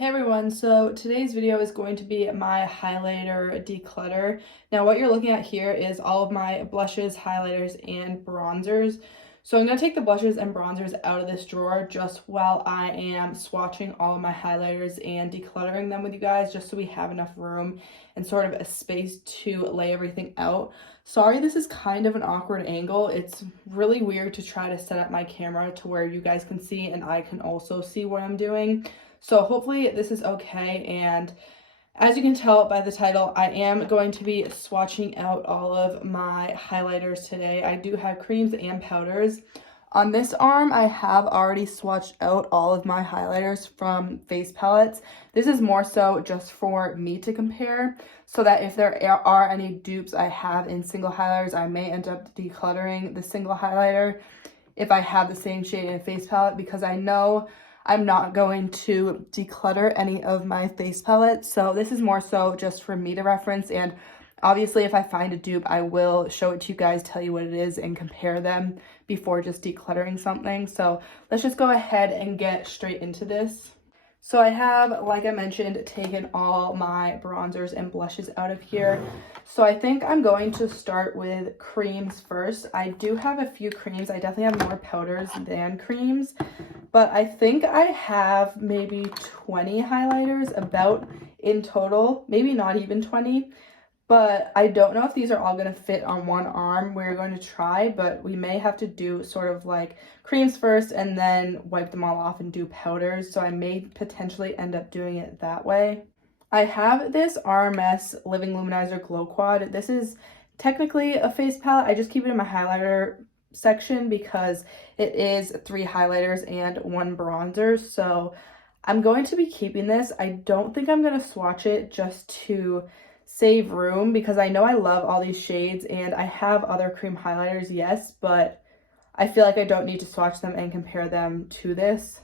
Hey everyone, so today's video is going to be my highlighter declutter. Now what you're looking at here is all of my blushes, highlighters, and bronzers. So I'm going to take the blushes and bronzers out of this drawer just while I am swatching all of my highlighters and decluttering them with you guys, just so we have enough room and sort of a space to lay everything out. Sorry, this is kind of an awkward angle. It's really weird to try to set up my camera to where you guys can see and I can also see what I'm doing. So hopefully this is okay, and as you can tell by the title, I am going to be swatching out all of my highlighters today. I do have creams and powders. On this arm, I have already swatched out all of my highlighters from face palettes. This is more so just for me to compare, so that if there are any dupes I have in single highlighters, I may end up decluttering the single highlighter if I have the same shade in a face palette, because I know I'm not going to declutter any of my face palettes. So this is more so just for me to reference, and obviously if I find a dupe, I will show it to you guys, tell you what it is, and compare them before just decluttering something. So let's just go ahead and get straight into this. So I have, like I mentioned, taken all my bronzers and blushes out of here. So I think I'm going to start with creams first. I do have a few creams. I definitely have more powders than creams, but I think I have maybe 20 highlighters about in total, maybe not even 20. But I don't know if these are all going to fit on one arm. We're going to try, but we may have to do sort of like creams first and then wipe them all off and do powders. So I may potentially end up doing it that way. I have this RMS Living Luminizer Glow Quad. This is technically a face palette. I just keep it in my highlighter section because it is 3 highlighters and 1 bronzer. So I'm going to be keeping this. I don't think I'm going to swatch it just to save room, because I know I love all these shades and I have other cream highlighters, yes, but I feel like I don't need to swatch them and compare them to this.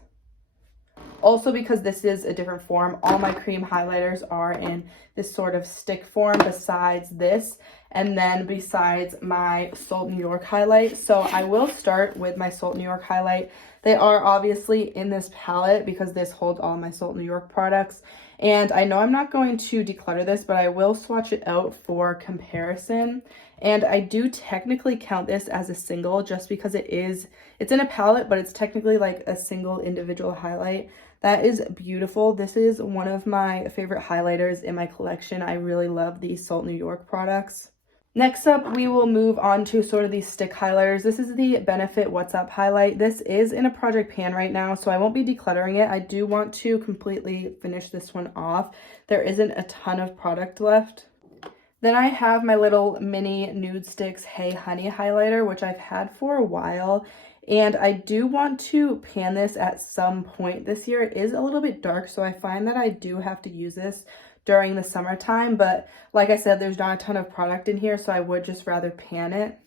Also, because this is a different form, all my cream highlighters are in this sort of stick form besides this, and then besides my Salt New York highlight. So I will start with my Salt New York highlight. They are obviously in this palette because this holds all my Salt New York products. And I know I'm not going to declutter this, but I will swatch it out for comparison. And I do technically count this as a single just because it's in a palette, but it's technically like a single individual highlight. That is beautiful. This is one of my favorite highlighters in my collection. I really love these Salt New York products. Next up, we will move on to sort of these stick highlighters. This is the Benefit What's Up highlight. This is in a project pan right now, so I won't be decluttering it. I do want to completely finish this one off. There isn't a ton of product left. Then I have my little mini Nude Sticks Hey Honey highlighter, which I've had for a while. And I do want to pan this at some point this year. It is a little bit dark, so I find that I do have to use this during the summertime, but like I said, there's not a ton of product in here, so I would just rather pan it.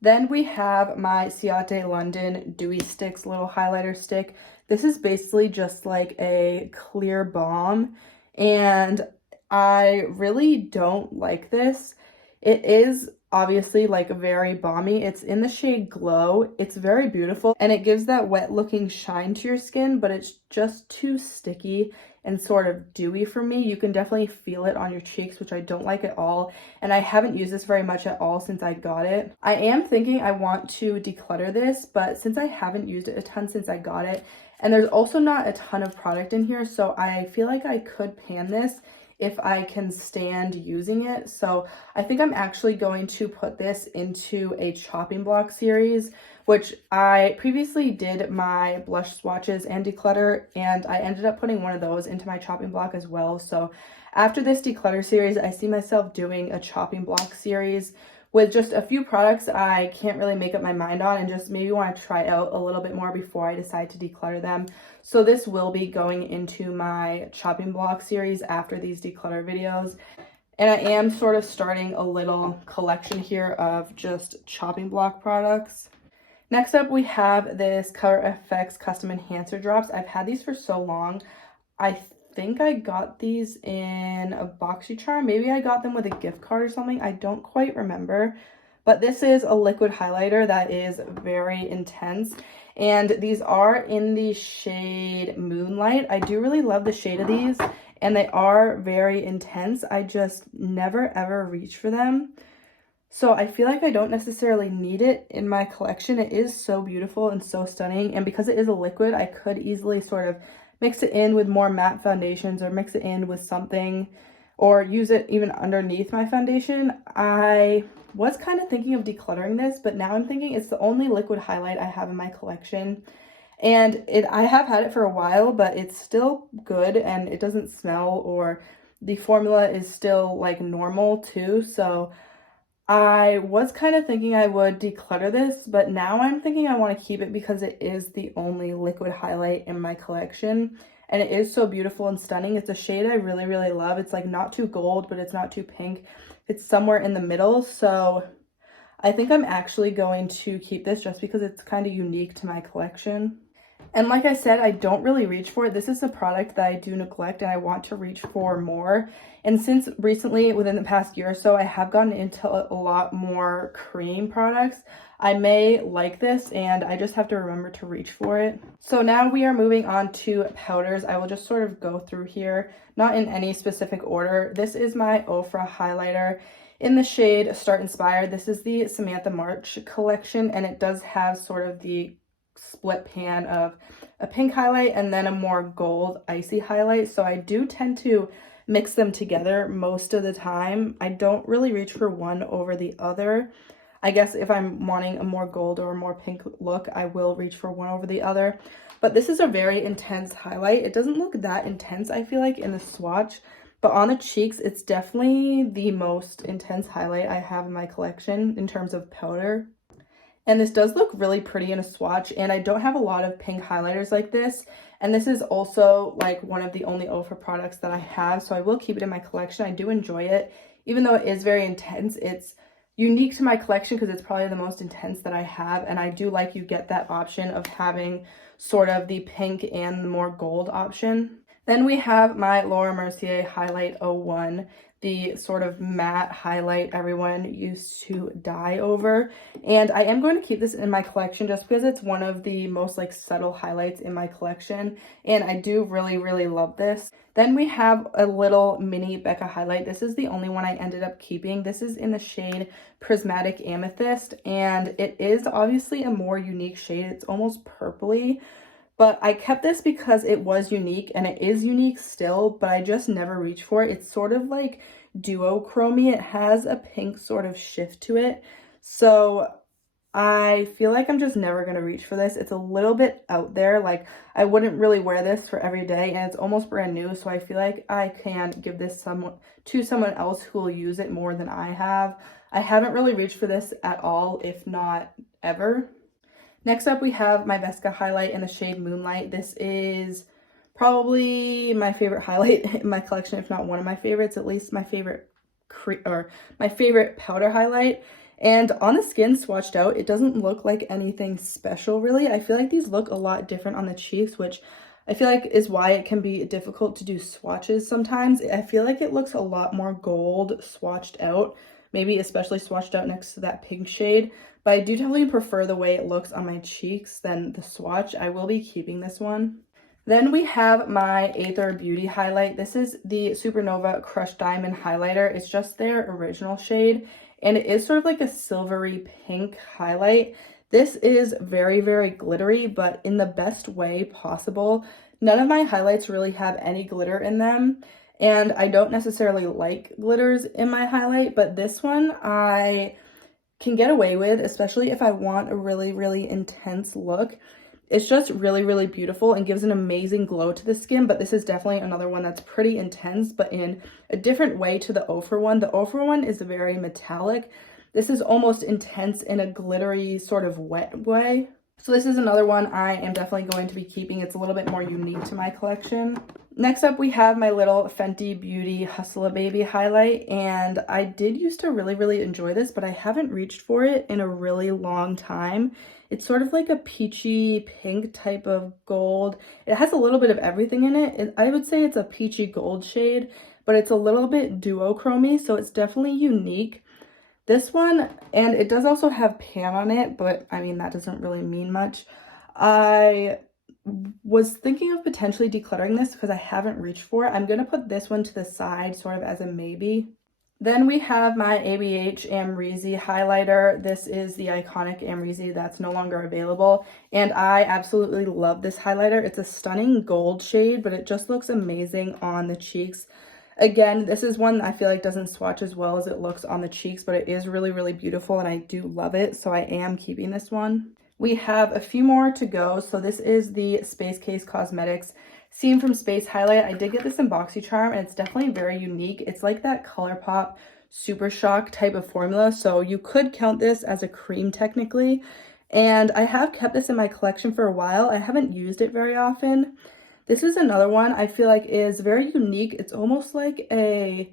Then we have my Ciate London Dewy Sticks little highlighter stick. This is basically just like a clear balm, and I really don't like this. It is obviously like very balmy. It's in the shade Glow. It's very beautiful and it gives that wet looking shine to your skin, but it's just too sticky and sort of dewy for me. You can definitely feel it on your cheeks, which I don't like at all. And I haven't used this very much at all since I got it. I am thinking I want to declutter this, but since I haven't used it a ton since I got it, and there's also not a ton of product in here, so I feel like I could pan this if I can stand using it. So I think I'm actually going to put this into a chopping block series, which I previously did my blush swatches and declutter, and I ended up putting one of those into my chopping block as well. So after this declutter series, I see myself doing a chopping block series with just a few products I can't really make up my mind on and just maybe want to try out a little bit more before I decide to declutter them. So this will be going into my chopping block series after these declutter videos. And I am sort of starting a little collection here of just chopping block products. Next up, we have this Color FX Custom Enhancer Drops. I've had these for so long. I think I got these in a BoxyCharm. Maybe I got them with a gift card or something. I don't quite remember. But this is a liquid highlighter that is very intense. and these are in the shade Moonlight. I do really love the shade of these, and they are very intense. I just never ever reach for them. So I feel like I don't necessarily need it in my collection. It is so beautiful and so stunning, and because it is a liquid, I could easily sort of mix it in with more matte foundations or mix it in with something, or use it even underneath my foundation. I was kind of thinking of decluttering this, but now I'm thinking it's the only liquid highlight I have in my collection. And I have had it for a while, but it's still good and it doesn't smell, or the formula is still like normal too. So I was kind of thinking I would declutter this, but now I'm thinking I want to keep it because it is the only liquid highlight in my collection. And it is so beautiful and stunning. It's a shade I really, really love. It's like not too gold, but it's not too pink. It's somewhere in the middle. So I think I'm actually going to keep this just because it's kind of unique to my collection. And like I said, I don't really reach for it. This is a product that I do neglect and I want to reach for more. And since recently, within the past year or so, I have gotten into a lot more cream products, I may like this and I just have to remember to reach for it. So now we are moving on to powders. I will just sort of go through here, not in any specific order. This is my Ofra highlighter in the shade Start Inspired. This is the Samantha March collection, and it does have sort of the split pan of a pink highlight and then a more gold icy highlight. So I do tend to mix them together most of the time. I don't really reach for one over the other. I guess if I'm wanting a more gold or a more pink look, I will reach for one over the other. But this is a very intense highlight. It doesn't look that intense, I feel like, in the swatch, but on the cheeks, it's definitely the most intense highlight I have in my collection in terms of powder. And this does look really pretty in a swatch, and I don't have a lot of pink highlighters like this. And this is also like one of the only Ofra products that I have, so I will keep it in my collection. I do enjoy it. Even though it is very intense, it's unique to my collection because it's probably the most intense that I have. And I do like you get that option of having sort of the pink and the more gold option. Then we have my Laura Mercier Highlight 01, the sort of matte highlight everyone used to die over. And I am going to keep this in my collection just because it's one of the most like subtle highlights in my collection. And I do really, really love this. Then we have a little mini Becca highlight. This is the only one I ended up keeping. This is in the shade Prismatic Amethyst, and it is obviously a more unique shade. It's almost purpley. But I kept this because it was unique, and it is unique still, but I just never reach for it. It's sort of like duochromy. It has a pink sort of shift to it. So I feel like I'm just never going to reach for this. It's a little bit out there. Like, I wouldn't really wear this for every day, and it's almost brand new. So I feel like I can give this to someone else who will use it more than I have. I haven't really reached for this at all, if not ever. Next up, we have my Vesica Highlight in the shade Moonlight. This is probably my favorite highlight in my collection, if not one of my favorites, at least my favorite powder highlight. And on the skin swatched out, it doesn't look like anything special, really. I feel like these look a lot different on the cheeks, which I feel like is why it can be difficult to do swatches sometimes. I feel like it looks a lot more gold swatched out, maybe especially swatched out next to that pink shade. But I do definitely prefer the way it looks on my cheeks than the swatch. I will be keeping this one. Then we have my Aether Beauty highlight. This is the Supernova Crushed Diamond highlighter. It's just their original shade, and it is sort of like a silvery pink highlight. This is very, very glittery, but in the best way possible. None of my highlights really have any glitter in them, and I don't necessarily like glitters in my highlight, but this one I can get away with, especially if I want a really, really intense look. It's just really, really beautiful and gives an amazing glow to the skin, but this is definitely another one that's pretty intense, but in a different way to the Ofra one. The Ofra one is very metallic. This is almost intense in a glittery sort of wet way. So this is another one I am definitely going to be keeping. It's a little bit more unique to my collection. Next up, we have my little Fenty Beauty Hustla Baby highlight, and I did used to really, really enjoy this, but I haven't reached for it in a really long time. It's sort of like a peachy pink type of gold. It has a little bit of everything in it. I would say it's a peachy gold shade, but it's a little bit duochromy, so it's definitely unique. This one, and it does also have pan on it, but I mean, that doesn't really mean much. I was thinking of potentially decluttering this because I haven't reached for it. I'm going to put this one to the side sort of as a maybe. Then we have my ABH Amrezy highlighter. This is the iconic Amrezy that's no longer available, and I absolutely love this highlighter. It's a stunning gold shade, but it just looks amazing on the cheeks. Again, this is one I feel like doesn't swatch as well as it looks on the cheeks, but it is really, really beautiful, and I do love it, so I am keeping this one. We have a few more to go. So this is the Space Case Cosmetics Seen from Space Highlight. I did get this in BoxyCharm, and it's definitely very unique. It's like that ColourPop Super Shock type of formula, so you could count this as a cream technically. And I have kept this in my collection for a while. I haven't used it very often. This is another one I feel like is very unique. It's almost like a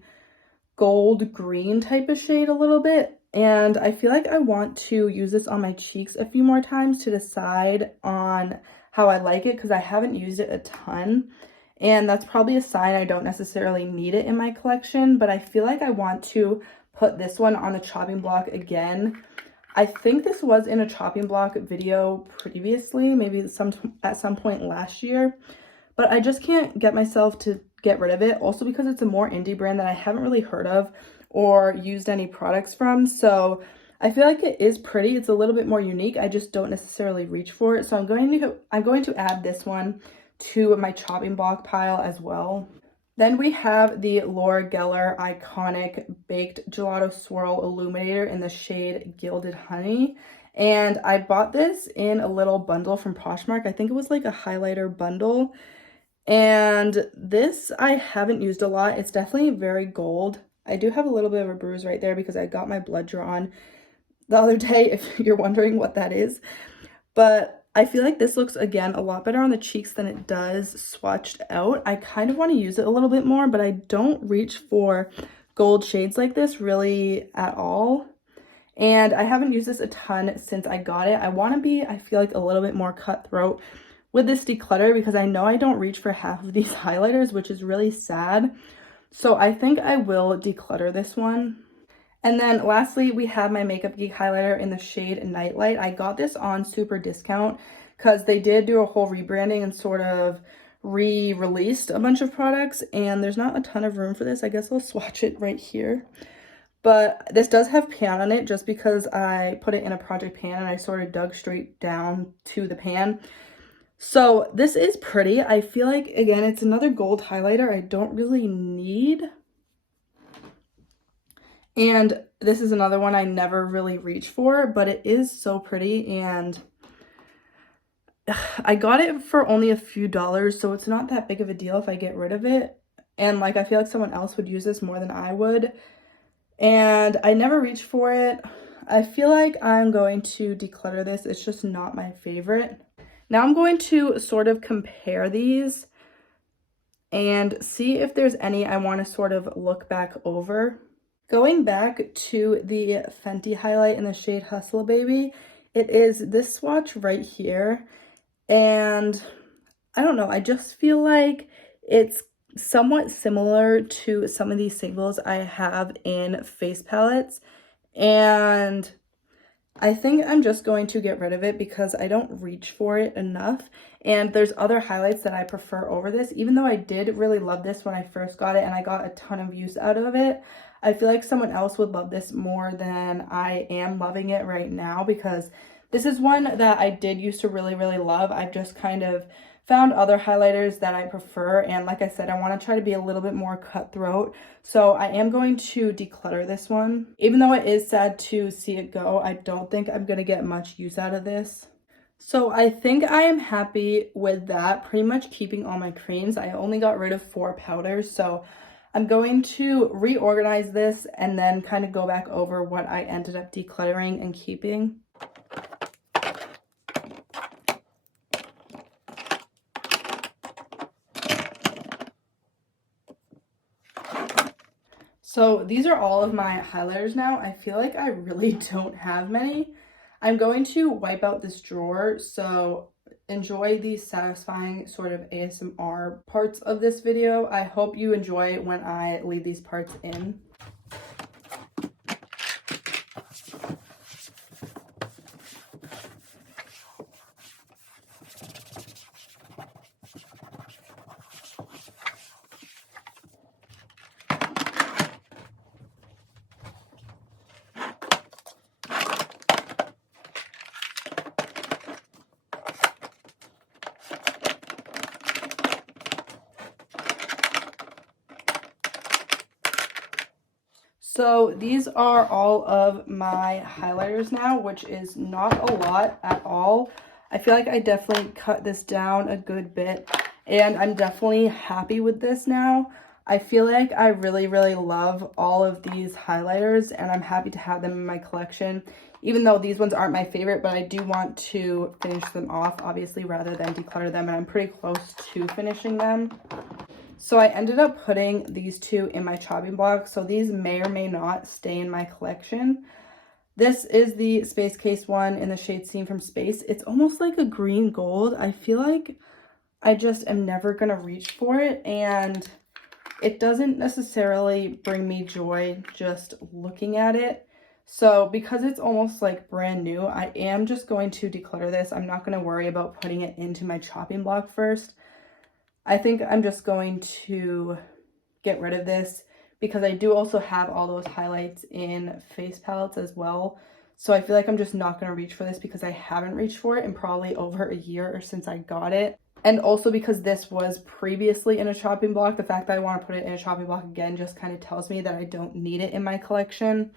gold green type of shade a little bit, and I feel like I want to use this on my cheeks a few more times to decide on how I like it, because I haven't used it a ton, and that's probably a sign I don't necessarily need it in my collection. But I feel like I want to put this one on the chopping block again. I think this was in a chopping block video previously, maybe at some point last year, but I just can't get myself to get rid of it. Also because it's a more indie brand that I haven't really heard of or used any products from. So I feel like it is pretty. It's a little bit more unique. I just don't necessarily reach for it. So I'm going to add this one to my chopping block pile as well. Then we have the Laura Geller iconic Baked Gelato Swirl Illuminator in the shade Gilded Honey. And I bought this in a little bundle from Poshmark. I think it was like a highlighter bundle. And this I haven't used a lot. It's definitely very gold. I do have a little bit of a bruise right there because I got my blood drawn the other day, if you're wondering what that is. But I feel like this looks, again, a lot better on the cheeks than it does swatched out. I kind of want to use it a little bit more, but I don't reach for gold shades like this really at all. And I haven't used this a ton since I got it. I want to be, I feel like, a little bit more cutthroat with this declutter because I know I don't reach for half of these highlighters, which is really sad. So I think I will declutter this one. And then lastly, we have my Makeup Geek highlighter in the shade Nightlight. I got this on super discount because they did do a whole rebranding and sort of re-released a bunch of products, and there's not a ton of room for this. I guess I'll swatch it right here. But this does have pan on it just because I put it in a project pan and I sort of dug straight down to the pan. So this is pretty. I feel like, again, it's another gold highlighter I don't really need. And this is another one I never really reach for, but it is so pretty, and I got it for only a few dollars, so it's not that big of a deal if I get rid of it. And like, I feel like someone else would use this more than I would, and I never reached for it. I feel like I'm going to declutter this. It's just not my favorite. Now I'm going to sort of compare these and see if there's any I want to sort of look back over. Going back to the Fenty highlight in the shade Hustle Baby, it is this swatch right here. And I don't know, I just feel like it's somewhat similar to some of these singles I have in face palettes. And I think I'm just going to get rid of it because I don't reach for it enough. And there's other highlights that I prefer over this, even though I did really love this when I first got it and I got a ton of use out of it. I feel like someone else would love this more than I am loving it right now, because this is one that I did used to really, really love. I've just kind of found other highlighters that I prefer, and like I said, I want to try to be a little bit more cutthroat. So I am going to declutter this one. Even though it is sad to see it go, I don't think I'm going to get much use out of this. So I think I am happy with that, pretty much keeping all my creams. I only got rid of 4 powders, so I'm going to reorganize this and then kind of go back over what I ended up decluttering and keeping. So these are all of my highlighters now. I feel like I really don't have many. I'm going to wipe out this drawer, so enjoy the satisfying sort of ASMR parts of this video. I hope you enjoy when I leave these parts in. So these are all of my highlighters now, which is not a lot at all. I feel like I definitely cut this down a good bit, and I'm definitely happy with this now. I feel like I really, really love all of these highlighters, and I'm happy to have them in my collection, even though these ones aren't my favorite, but I do want to finish them off, obviously, rather than declutter them, and I'm pretty close to finishing them. So I ended up putting these two in my chopping block, so these may or may not stay in my collection. This is the Space Case one in the shade Seen from Space. It's almost like a green gold. I feel like I just am never going to reach for it, and it doesn't necessarily bring me joy just looking at it. So because it's almost like brand new, I am just going to declutter this. I'm not going to worry about putting it into my chopping block first. I think I'm just going to get rid of this because I do also have all those highlights in face palettes as well. So I feel like I'm just not going to reach for this because I haven't reached for it in probably over a year or since I got it. And also because this was previously in a chopping block, the fact that I want to put it in a chopping block again just kind of tells me that I don't need it in my collection.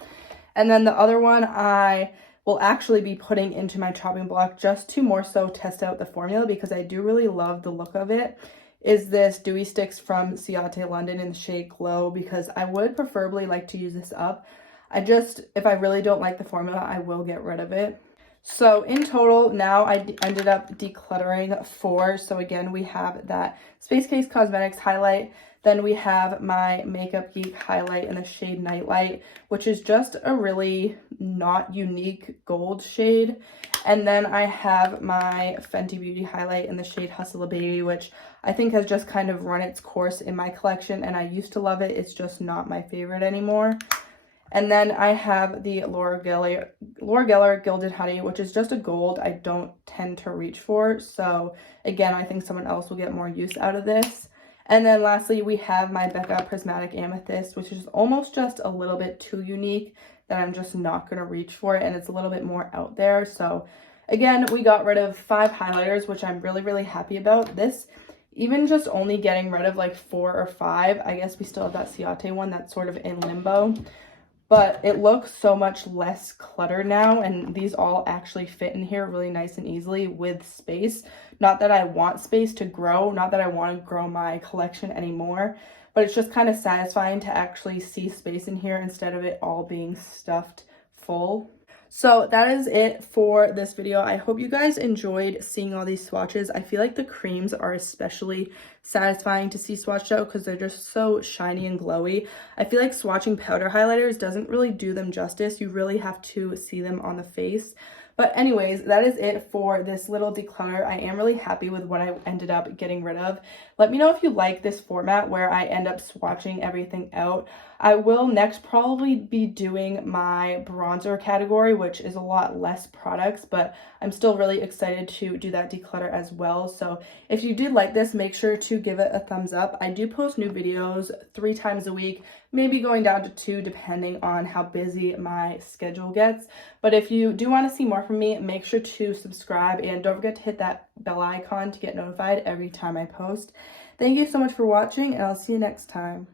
And then the other one I will actually be putting into my chopping block just to more so test out the formula because I do really love the look of it, is this Dewy Sticks from Swatched London in the shade Glow, because I would preferably like to use this up. If I really don't like the formula, I will get rid of it. So in total, now I ended up decluttering 4. So again, we have that Space Case Cosmetics highlight. Then we have my Makeup Geek highlight in the shade Nightlight, which is just a really not unique gold shade. And then I have my Fenty Beauty highlight in the shade Hustle a Baby, which I think has just kind of run its course in my collection, and I used to love it. It's just not my favorite anymore. And then I have the Laura Geller Gilded Honey, which is just a gold I don't tend to reach for. So again, I think someone else will get more use out of this. And then lastly, we have my Becca Prismatic Amethyst, which is almost just a little bit too unique that I'm just not going to reach for it. And it's a little bit more out there. So again, we got rid of 5 highlighters, which I'm really, really happy about. This, even just only getting rid of like 4 or 5, I guess we still have that Ciate one that's sort of in limbo. But it looks so much less cluttered now, and these all actually fit in here really nice and easily with space. Not that I want space to grow, not that I want to grow my collection anymore, but it's just kind of satisfying to actually see space in here instead of it all being stuffed full. So that is it for this video. I hope you guys enjoyed seeing all these swatches. I feel like the creams are especially satisfying to see swatched out because they're just so shiny and glowy. I feel like swatching powder highlighters doesn't really do them justice. You really have to see them on the face. But anyways, that is it for this little declutter. I am really happy with what I ended up getting rid of. Let me know if you like this format where I end up swatching everything out. I will next probably be doing my bronzer category, which is a lot less products, but I'm still really excited to do that declutter as well. So if you did like this, make sure to give it a thumbs up. I do post new videos 3 times a week, maybe going down to 2 depending on how busy my schedule gets. But if you do want to see more from me, make sure to subscribe and don't forget to hit that bell icon to get notified every time I post. Thank you so much for watching, and I'll see you next time.